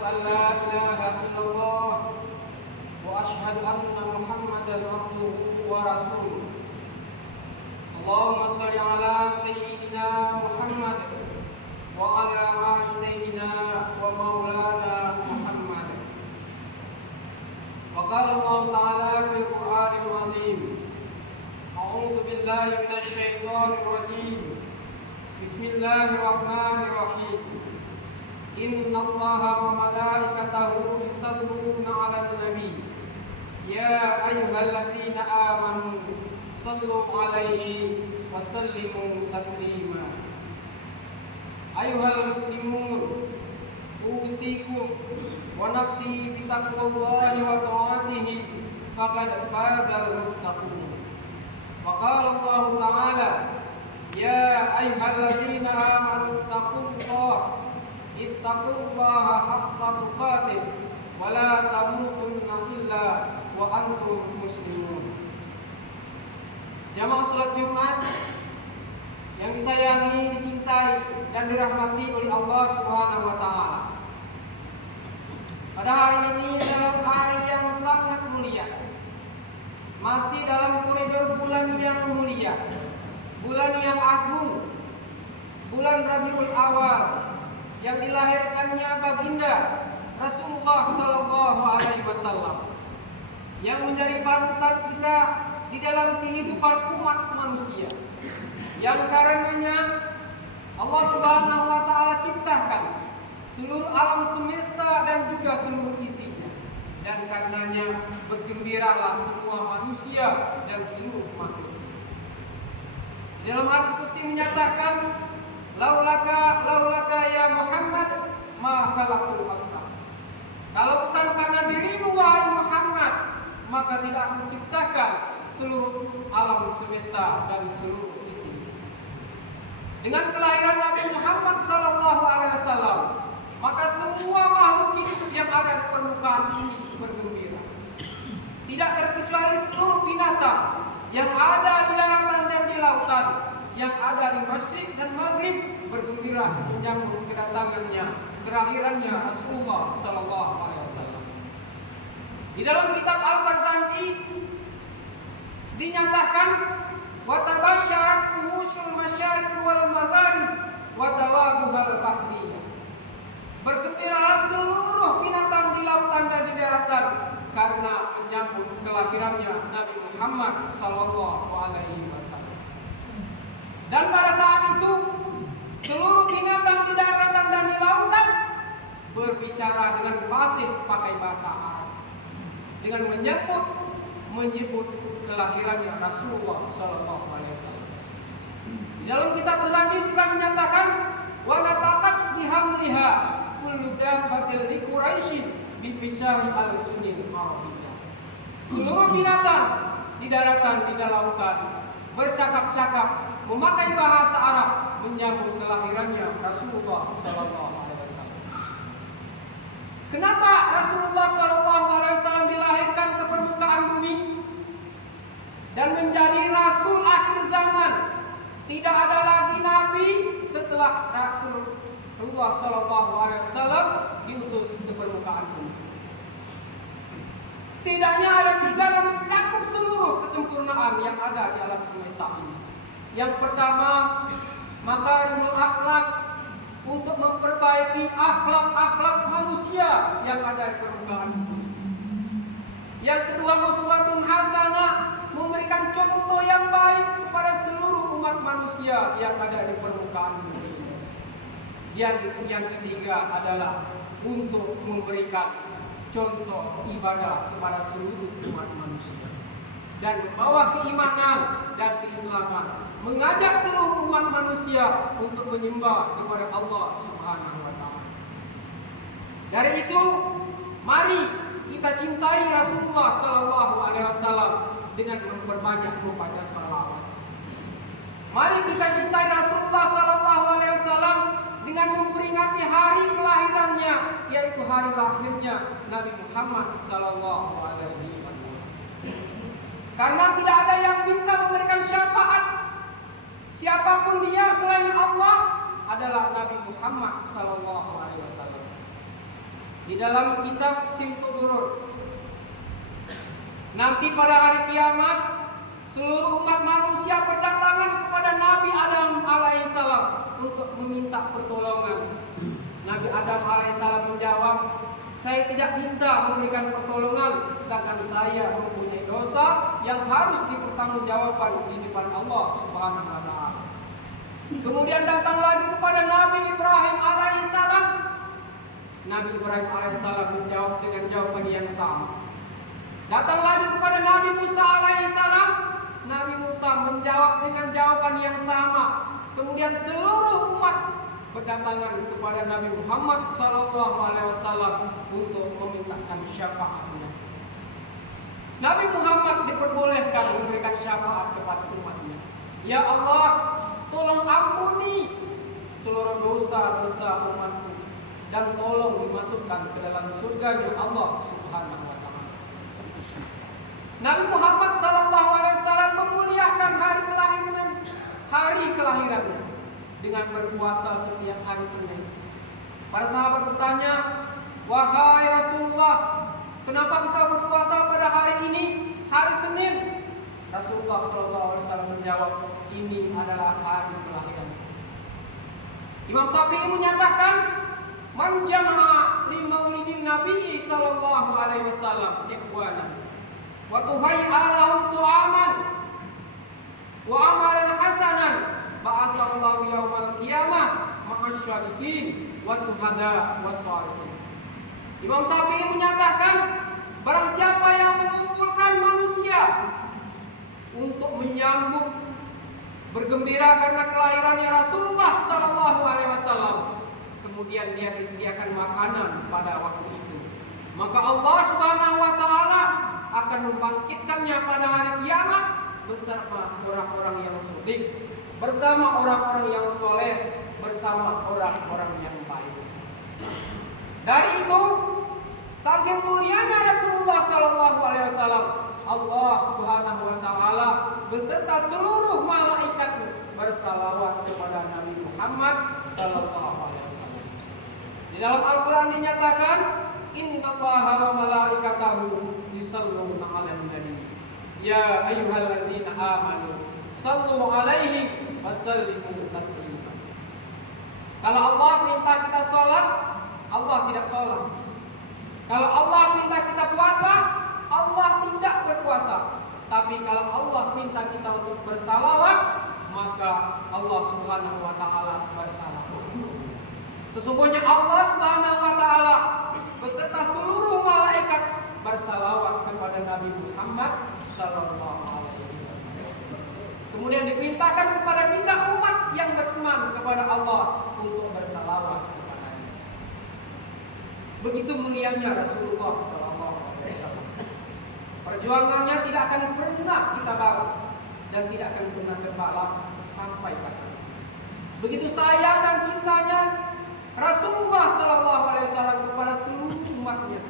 أن لا إله إلا الله وأشهد أن محمدا عبده ورسوله. اللهم صل على سيدنا محمد وعلى آل سيدنا ومولانا محمد. وقال الله تعالى في القرآن العظيم: أعوذ بالله من الشيطان الرجيم. بسم الله الرحمن الرحيم. إن الله وملائكته يصلون على النبي يا أيها الذين آمنوا صلوا عليه وسلموا تسليما. أيها المسلمون، أوصيكم ونفسي بتقوى الله وطاعته فقد فاز المتقون. وقال الله تعالى: يا أيها الذين آمنوا اتقوا الله حق تقاته ولا تموتن إلا وأنتم مسلمون. Jamaah salat Jumat yang disayangi, dicintai, dan dirahmati oleh Allah Subhanahu wa Ta'ala. Pada hari ini adalah hari yang sangat mulia. Masih dalam koridor bulan yang mulia, bulan yang agung, bulan Rabiul Awal, yang dilahirkannya baginda Rasulullah Sallallahu Alaihi Wasallam, yang menjadi panutan kita di dalam kehidupan umat manusia, yang karenanya Allah Subhanahu wa Ta'ala ciptakan seluruh alam semesta dan juga seluruh isinya, dan karenanya bergembiralah semua manusia dan seluruh makhluk. Dalam hadis qudsi menyatakan, laulaka ya Muhammad ma khalaqul khalqa. Kalau bukan karena dirimu wahai Muhammad, maka tidak akan menciptakan seluruh alam semesta dan seluruh isi. Dengan kelahiran Nabi Muhammad sallallahu alaihi wasallam, maka semua makhluk hidup yang ada di permukaan ini bergembira. Tidak terkecuali seluruh binatang yang ada di daratan dan di lautan, yang ada di Masyriq dan Maghrib, bergembira menyambut kedatangannya, kelahirannya Rasulullah sallallahu alaihi wasallam. Di dalam kitab Al-Barzanji dinyatakan, wa tabasyarat wusul masyariq wal magharib wa dawabuhal bahriyah. Bergembiralah seluruh binatang di lautan dan di daratan karena menyambut kelahirannya Nabi Muhammad sallallahu alaihi wasallam. Dan pada saat itu seluruh binatang di daratan dan di lautan berbicara dengan fasih pakai bahasa Arab, dengan menyebut kelahirannya Rasulullah sallallahu alaihi wasallam. Di dalam kitab Al-Zanji juga menyatakan, wa nataqat bihamliha kullu dabbatil li Quraisyin bi bisyari al-sunnil arabiyyah. Seluruh binatang di daratan, di lautan bercakap-cakap memakai bahasa Arab menyambut kelahirannya Rasulullah sallallahu alaihi wasallam. Kenapa Rasulullah sallallahu alaihi wasallam dilahirkan ke permukaan bumi dan menjadi rasul akhir zaman? Tidak ada lagi nabi setelah Rasulullah sallallahu alaihi wasallam diutus ke permukaan bumi. Setidaknya ada 3 yang mencakup seluruh kesempurnaan yang ada di alam semesta ini. Yang pertama, makarimul akhlak, untuk memperbaiki akhlak-akhlak manusia yang ada di permukaan bumi. Yang kedua, uswatun hasanah, memberikan contoh yang baik kepada seluruh umat manusia yang ada di permukaan bumi. Yang ketiga adalah untuk memberikan contoh ibadah kepada seluruh umat manusia dan membawa keimanan dan keislaman, mengajak seluruh umat manusia untuk menyembah kepada Allah Subhanahu wa Ta'ala. Dari itu, mari kita cintai Rasulullah sallallahu alaihi wasallam dengan memperbanyak membaca salawat. Mari kita cintai Rasulullah sallallahu alaihi wasallam dengan memperingati hari kelahirannya, yaitu hari lahirnya Nabi Muhammad sallallahu alaihi wasallam. Karena tidak ada yang bisa memberikan syafaat siapapun dia selain Allah adalah Nabi Muhammad sallallahu alaihi wasallam. di dalam kitab Simtud Durur. Nanti pada hari kiamat seluruh umat manusia berdatangan kepada Nabi Adam alaihissalam untuk meminta pertolongan. Nabi Adam alaihissalam menjawab, saya tidak bisa memberikan pertolongan sedangkan saya mempunyai dosa yang harus dipertanggungjawabkan di depan Allah Subhanahu wa taala. Kemudian datang lagi kepada Nabi Ibrahim alaihissalam. Nabi Ibrahim alaihissalam menjawab dengan jawaban yang sama. Datang lagi kepada Nabi Musa alaihissalam. Nabi Musa menjawab dengan jawaban yang sama. Kemudian seluruh umat berdatangan kepada Nabi Muhammad SAW untuk memintakan syafaatnya. Nabi Muhammad diperbolehkan memberikan syafaat kepada umatnya. Ya Allah, tolong ampuni seluruh dosa-dosa umatku dan tolong dimasukkan ke dalam surga-Nya Allah Subhanahu wa taala. Nabi Muhammad SAW memuliakan hari kelahirannya dengan berpuasa setiap hari Senin. Para sahabat bertanya, wahai Rasulullah, kenapa engkau berpuasa pada hari ini, hari Senin? Rasulullah SAW menjawab, ini adalah hari kelahiran. Imam Syafi'i menyatakan, man jama'a li maulidin Nabi sallallahu alaihi wasallam ikhwana wa tuhayya lahum tu'aman wa amalan hasanan ba'asallahu yaumal qiyamah ma'asyadiqin wasuhada wasalihin. Imam Syafi'i menyatakan, barang siapa yang mengumpulkan manusia untuk menyambut bergembira karena kelahirannya Rasulullah sallallahu alaihi wasallam, kemudian dia disediakan makanan pada waktu itu, maka Allah Subhanahu wa taala akan membangkitkannya pada hari kiamat bersama orang-orang yang shadiq, bersama orang-orang yang soleh, bersama orang-orang yang baik. Dari itu, saking mulianya Rasulullah sallallahu alaihi wasallam, Allah Subhanahu wa taala beserta seluruh malaikat bersalawat kepada Nabi Muhammad sallallahu alaihi wasallam. Di dalam Al-Qur'an dinyatakan, innallaha wa malaikatahu yusholluna 'alan nabi. Ya ayyuhalladzina amanu shallu 'alaihi wasallimu taslima. Kalau Allah perintah kita sholat, Allah tidak sholat. Kalau Allah perintah kita puasa, Allah tidak berpuasa. Tapi kalau Allah perintah kita untuk bersalawat, maka Allah Subhanahu wa taala bersalawat. Sesungguhnya Allah Subhanahu wa taala beserta seluruh malaikat bersalawat kepada Nabi Muhammad sallallahu alaihi wasallam. Kemudian diperintahkan kepada kita umat yang beriman kepada Allah untuk bersalawat kepadanya. Begitu mulianya Rasulullah sallallahu alaihi wasallam. Perjuangannya tidak akan pernah kita balas dan tidak akan pernah terbalas sampai kapan. Begitu sayang dan cintanya Rasulullah sallallahu alaihi wasallam kepada seluruh umatnya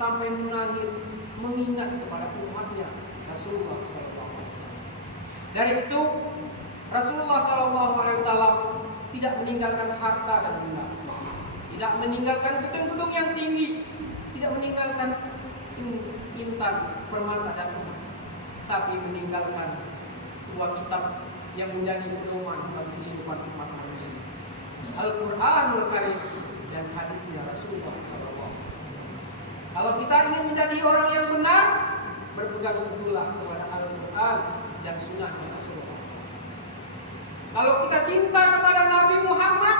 sampai menangis mengingat kepada umatnya Rasulullah sallallahu alaihi wasallam. Dari itu Rasulullah sallallahu alaihi wasallam tidak meninggalkan harta dan benda, tidak meninggalkan gedung-gedung yang tinggi, tidak meninggalkan intan, permata dan emas, tapi meninggalkan sebuah kitab yang menjadi pedoman bagi kehidupan umat manusia, Al-Quranul Karim dan hadisnya Rasulullah SAW. Kalau kita ingin menjadi orang yang benar, berpegang teguhlah kepada Al-Quran dan Sunnahnya Rasulullah. Kalau kita cinta kepada Nabi Muhammad,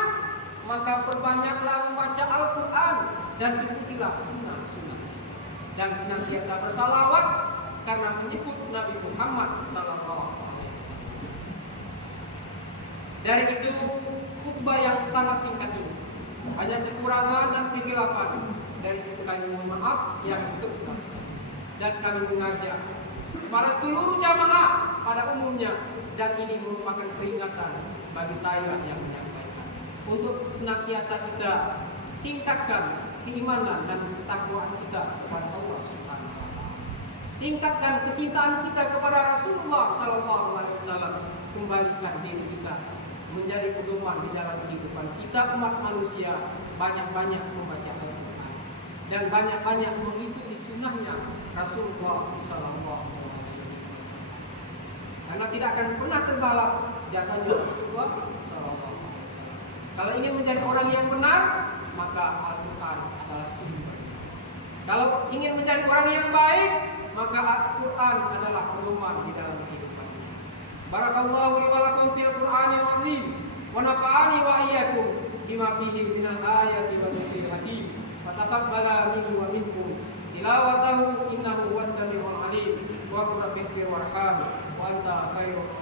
maka perbanyaklah membaca Al-Quran dan ikutilah sunnah-sunnah dan senantiasa bersalawat karena menyebut Nabi Muhammad sallallahu alaihi wasallam. Dari itu khutbah yang sangat singkat ini banyak kekurangan dan kehilafan. Dari situ kami mohon maaf yang sebesar dan kami mengajak para seluruh jamaah pada umumnya, dan ini merupakan peringatan bagi saya yang menyampaikan untuk senantiasa kita tingkatkan keimanan dan ketakwaan kita kepada Allah Subhanahu wa taala. Tingkatkan kecintaan kita kepada Rasulullah sallallahu alaihi wasallam. Kembalikan diri kita menjadi pedoman di dalam kehidupan kita umat manusia. Banyak-banyak membaca Al-Quran. dan banyak-banyak mengikuti sunnahnya Rasulullah Sallallahu Alaihi Wasallam. Karena tidak akan pernah terbalas jasanya Rasulullah Sallallahu Alaihi Wasallam. Kalau ingin menjadi orang yang benar, maka Al-Quran adalah sumber. Kalau ingin menjadi orang yang baik, maka Al-Quran adalah pedoman di dalam kehidupan. Barakallahu li wa lakum fil Qur'anil azim wa nafa'ani wa iyyakum bima fihi minal ayati wa dzikril hakim. Wa taqabbala minni wa minkum tilawatahu innahu huwas samiul alim wa qul rabbi warham wa anta khairul